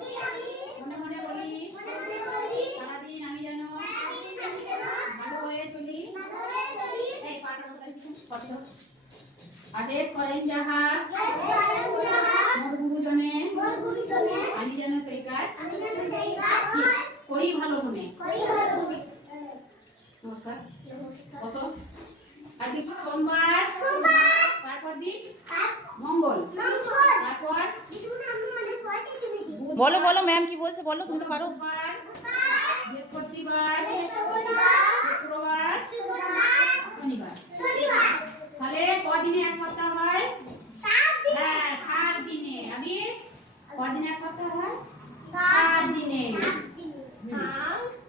মনে মনে বলি সারাদিন আমি যেন ভালো হয়ে চলি। এই পাঠটা কত আদেশ করেন যাহা মোর গুরুজনে আমি যেন সেই কাজ করি ভালো মনে। নমস্কার। বসো। আজকে কি সোমবার, তারপর দিন মঙ্গল, তারপর বলো বলো ম্যাম কি বলছে বলো, তুমি তো পারো। বৃহস্পতিবার, শুক্রবার, শনিবার। তাহলে কদিনে এক সপ্তাহ হয়? 7 দিনে। আমি কদিনে এক সপ্তাহ হয়? 7 দিনে।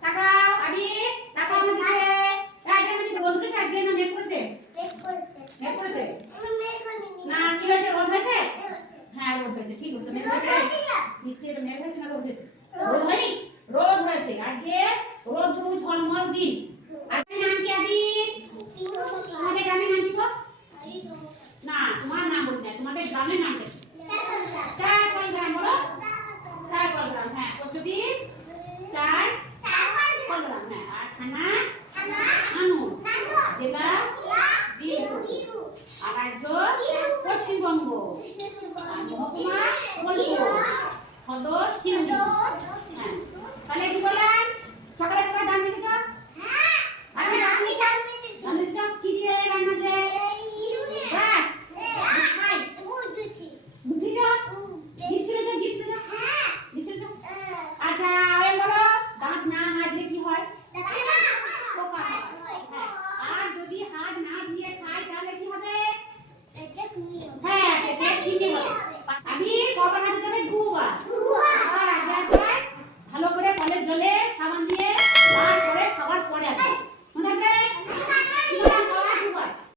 তাকাও আমি, তাকাও আমার দিকে। এটা কি রোদ উঠেছে আজকে না মেঘ করেছে? মেঘ করেছে না, কি হয়েছে? রোদ হয়েছে? হ্যাঁ রোদ হয়েছে, ঠিক বলছো। মেঘ হয়েছে, বৃষ্টি এটা মেঘ হয়েছে না রোদ হয়েছে? রোদ হয়নি, রোদ হয়েছে। আজকে রোদ রু ঝলমল দিন। আপনার নাম কি? আমি তোমাদের গ্রামের নাম কি গো? না তোমার নাম বলছি না, তোমাদের গ্রামের নাম কি? চারকল গ্রাম। বলো চারকল গ্রাম। হ্যাঁ, পোস্ট অফিস চারকল গ্রাম। হ্যাঁ, আর থানা আনুন, জেলা বীরভূম, আর রাজ্য পশ্চিমবঙ্গ, আর মহকুমা বোলপুর, সদর সিন্ধু। হ্যাঁ, তাহলে কি বললাম? সকালে সবাই ডান দিকে